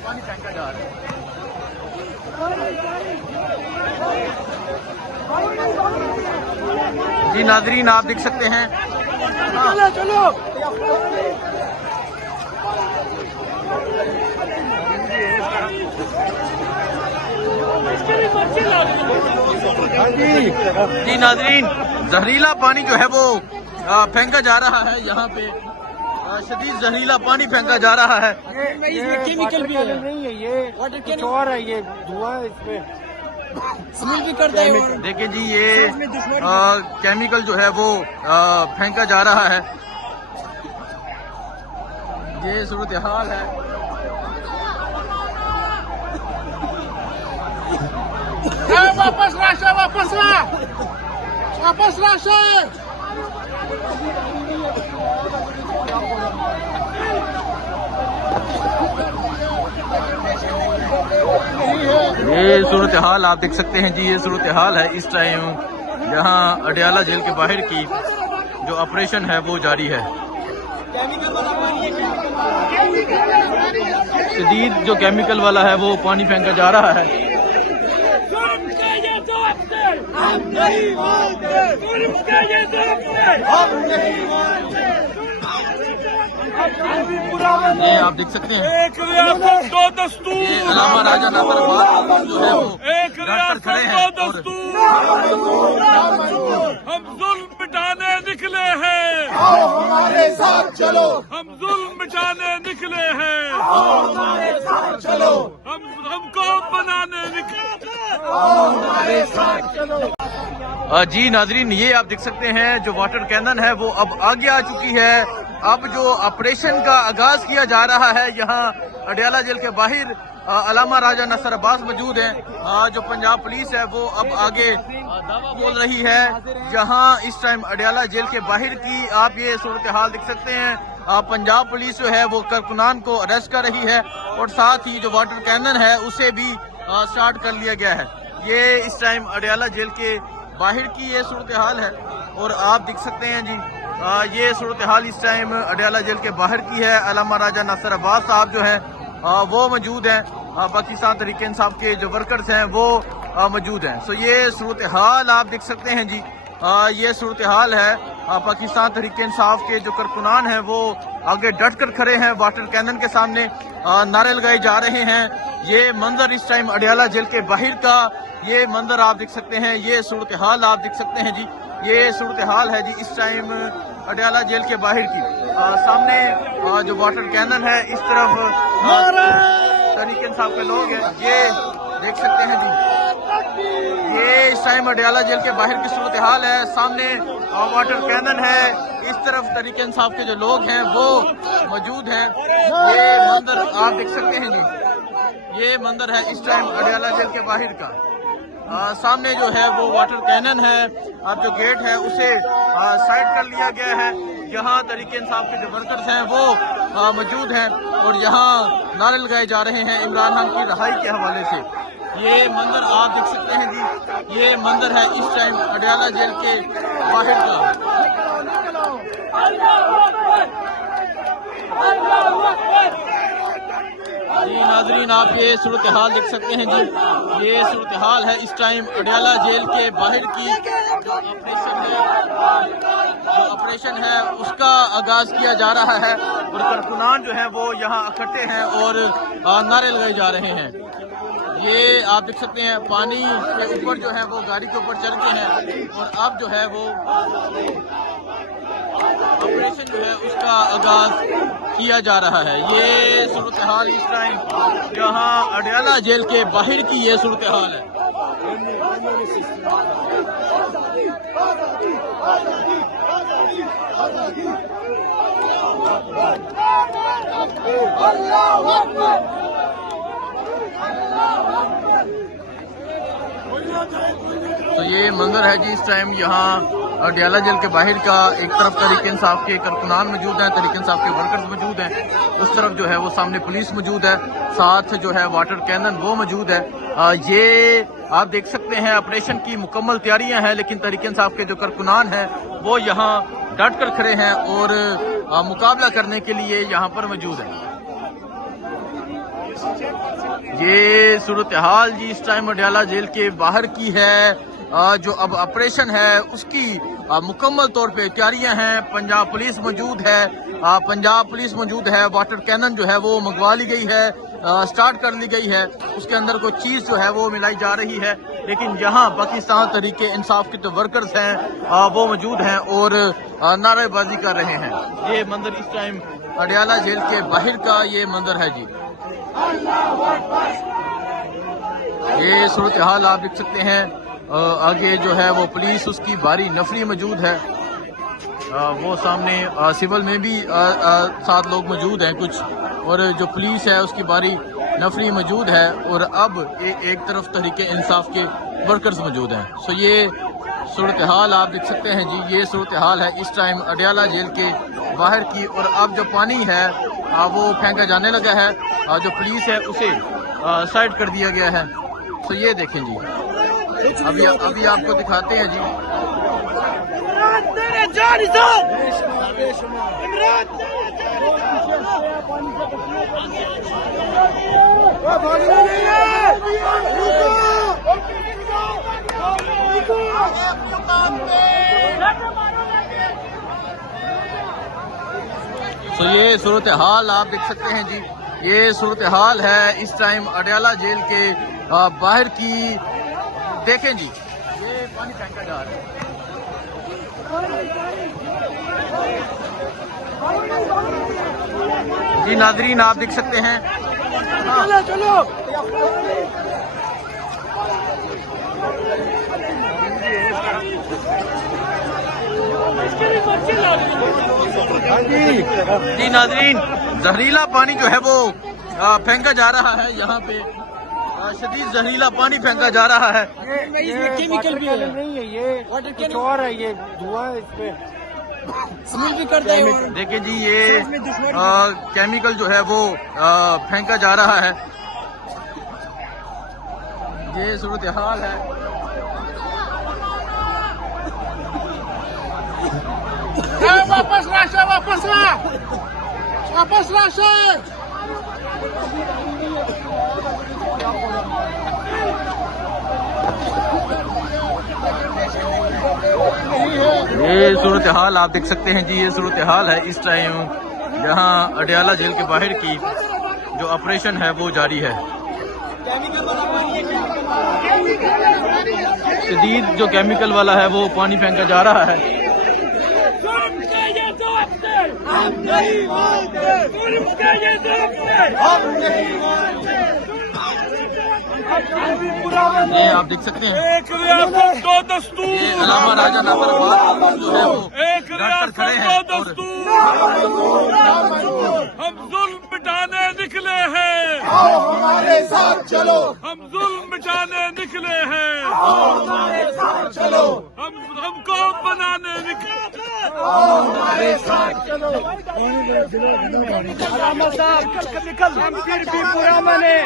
पानी फेंका जा रहा है। जी नाजरीन आप देख सकते हैं। चलो जी नाजरीन जहरीला पानी जो है वो फेंका जा रहा है। यहाँ पे शदीद जहरीला पानी फेंका जा रहा है। ये केमिकल भी नहीं है, ये कुछ और है, ये धुआं इसमें स्मेल भी करता है। देखिए जी ये केमिकल जो है वो फेंका जा रहा है। ये सूरत हाल है। वापस राशे, वापस ला, वापस राशे। ये सूरत हाल आप देख सकते हैं जी। ये सूरत हाल है इस टाइम यहाँ अडियाला जेल के बाहर की जो ऑपरेशन है वो जारी है। शदीद जो केमिकल वाला है वो पानी फेंका जा रहा है। ये आप देख सकते हैं। एक रियासत दो दस्तूर, ये अलामा राजा नसर अब्बास जो है वो एक रियासत खड़े दो हैं। दस्तूर। हम जुल्म मिटाने निकले हैं, आओ हमारे साथ चलो, हम जुल्म मिटाने निकले हैं, आओ हमारे साथ चलो, हमको बनाने निकले हैं, आओ हमारे साथ चलो। जी नाजरीन ये आप देख सकते हैं जो वाटर कैनन है वो अब आगे आ चुकी है। अब जो ऑपरेशन का आगाज किया जा रहा है यहाँ अडियाला जेल के बाहर अलामा राजा नसर अब्बास मौजूद हैं। जो पंजाब पुलिस है वो अब आगे दावा बोल रही है। जहाँ इस टाइम अडियाला जेल के बाहर की आप ये सूरत हाल देख सकते हैं। पंजाब पुलिस जो है वो कारकुनान को अरेस्ट कर रही है और साथ ही जो वाटर कैनन है उसे भी स्टार्ट कर लिया गया है। ये इस टाइम अडियाला जेल के बाहर की ये सूरत हाल है और आप देख सकते हैं जी ये सूरत हाल इस टाइम अडियाला जेल के बाहर की है। अलामा राजा नसर अब्बास साहब जो हैं वो मौजूद हैं। पाकिस्तान तहरीक इंसाफ के जो वर्कर्स हैं वो मौजूद हैं। सो ये सूरत हाल आप देख सकते हैं जी। ये सूरत हाल है। पाकिस्तान तहरीक इंसाफ के जो कारकुनान हैं वो आगे डट कर खड़े हैं वाटर कैनन के सामने, नारे लगाए जा रहे हैं। ये मंजर इस टाइम अडियाला जेल के बाहर का ये मंजर आप देख सकते हैं। ये सूरत हाल आप देख सकते हैं जी। ये सूरत हाल है जी इस टाइम अडियाला जेल के बाहर की। सामने जो वाटर कैनन है इस तरफ तहरीक इंसाफ के लोग हैं, ये देख सकते हैं जी। ये इस टाइम अडियाला जेल के बाहर की सूरत हाल है। सामने वाटर कैनन है, इस तरफ तहरीक इंसाफ के जो लोग हैं वो मौजूद हैं। ये मंजर आप देख सकते हैं जी। ये मंजर है इस टाइम अडियाला जेल के बाहर का। सामने जो है वो वाटर कैनन है। अब जो गेट है उसे साइड कर लिया गया है। यहाँ तहरीक इंसाफ के जो वर्कर्स हैं वो मौजूद हैं और यहाँ नारे लगाए जा रहे हैं इमरान खान की रिहाई के हवाले से। ये मंजर आप देख सकते हैं जी। ये मंजर है इस टाइम अडियाला जेल के बाहर का। जी नाजरीन आप ये सूरत हाल देख सकते हैं जी। ये सूरत हाल है इस टाइम अडियाला जेल के बाहर की। जो ऑपरेशन है उसका आगाज किया जा रहा है और कारकुनान जो है वो यहाँ इकट्ठे हैं और नारे लगाए जा रहे हैं। ये आप देख सकते हैं पानी के ऊपर जो है वो गाड़ी के ऊपर चढ़ के हैं और अब जो है वो ऑपरेशन जो है उसका आगाज किया जा रहा है। ये सूरत हाल इस टाइम यहाँ अडियाला जेल के बाहर की ये सूरत हाल है। तो ये मंजर है जी इस टाइम यहाँ अडियाला जेल के बाहर का। एक तरफ तहरीक इंसाफ के कारकुनान मौजूद हैं, तहरीक इंसाफ के वर्कर्स मौजूद हैं। उस तरफ जो है वो सामने पुलिस मौजूद है, साथ जो है वाटर कैनन वो मौजूद है। ये आप देख सकते हैं ऑपरेशन की मुकम्मल तैयारियां हैं, लेकिन तहरीक इंसाफ के जो कारकुनान हैं वो यहाँ डट कर खड़े हैं और मुकाबला करने के लिए यहाँ पर मौजूद है। ये सूरत हाल जी इस टाइम अडयाला जेल के बाहर की है। जो अब ऑपरेशन है उसकी मुकम्मल तौर पे तैयारियां हैं। पंजाब पुलिस मौजूद है, वाटर कैनन जो है वो मंगवा ली गई है, स्टार्ट कर ली गई है। उसके अंदर कोई चीज जो है वो मिलाई जा रही है, लेकिन यहाँ पाकिस्तान तहरीके इंसाफ के जो वर्कर्स हैं वो मौजूद हैं और नारेबाजी कर रहे हैं। ये मंजर इस टाइम अडयाला जेल के बाहर का ये मंजर है जी। ये सूरत हाल आप देख सकते हैं। आगे जो है वो पुलिस उसकी भारी नफरी मौजूद है। वो सामने सिविल में भी 7 लोग मौजूद हैं कुछ, और जो पुलिस है उसकी भारी नफरी मौजूद है। और अब एक तरफ तहरीके इंसाफ के वर्कर्स मौजूद हैं। सो ये सूरत हाल आप देख सकते हैं जी। ये सूरत हाल है इस टाइम अडयाला जेल के बाहर की। और अब जो पानी है वो फेंका जाने लगा है। जो पुलिस है उसे साइड कर दिया गया है। तो ये देखें जी, अभी आपको दिखाते हैं जी। तो ये सूरत हाल आप देख सकते हैं जी। ये सूरत हाल है इस टाइम अडयाला जेल के बाहर की। देखें जी, ये पानी फेंका जा रहा है। जी नाजरीन आप देख सकते हैं। चलो जी नाजरीन, जहरीला पानी जो है वो फेंका जा रहा है। यहाँ पे शदीद जहरीला पानी फेंका जा रहा है। ये केमिकल भी नहीं है, ये वाटर कुछ और है, ये धुआं है, इस पे स्मेल भी करता है। देखिए जी, ये केमिकल जो है वो फेंका जा रहा है। ये सूरत हाल है। वापस राशे, वापस राशे। ये सूरत हाल आप देख सकते हैं जी। ये सूरत हाल है इस टाइम यहाँ अडयाला जेल के बाहर की। जो ऑपरेशन है वो जारी है। शदीद जो केमिकल वाला है वो पानी फेंका जा रहा है। ये आप देख सकते हैं। एक रियासत दो दस्तूर, ये अलामा राजा नंबर जो है वो एक रियासत खड़े दो हैं और दस्तूर। हम जुल्म मिटाने निकले हैं, आओ हमारे साथ चलो, हम जुल्म मिटाने निकले हैं, आओ हमारे साथ चलो, हमको बनाने निकले। आओ हमारे साथ चलो। हम फिर भी पूरा मने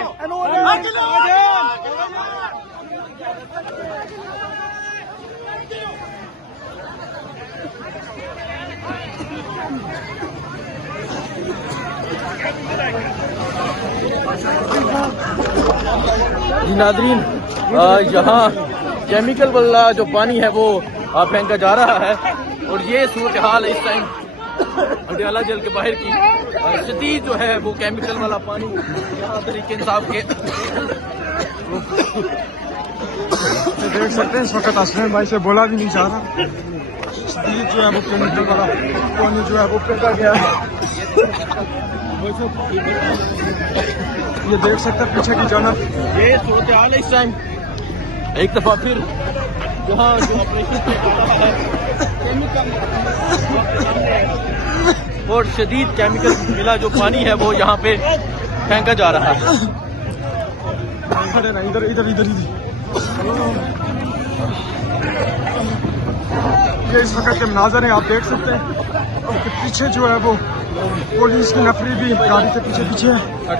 जी नाजरीन, यहाँ केमिकल वाला जो पानी है वो फेंका जा रहा है। और ये सूरत हाल है इस टाइम अडयाला जेल के बाहर की। शदीद जो है वो केमिकल वाला पानी यहाँ तरीके इंसाफ के देख सकते हैं। इस वक्त असलम भाई से बोला भी नहीं जा रहा। शदीद जो है वो केमिकल वाला पानी जो है वो फेंका गया है। ये देख सकते हैं पीछे की जानब। ये सूरत हाल है इस टाइम। एक दफा फिर यहाँ जो ऑपरेशन चल रहा है और शदीद केमिकल मिला जो पानी है वो यहाँ पे फेंका जा रहा है। खड़े ना, इधर इधर इधर इधर। ये इस वक्त के मनाज़र हैं, आप देख सकते हैं। और पीछे जो है वो पुलिस की नफरी भी गाड़ी के पीछे पीछे है।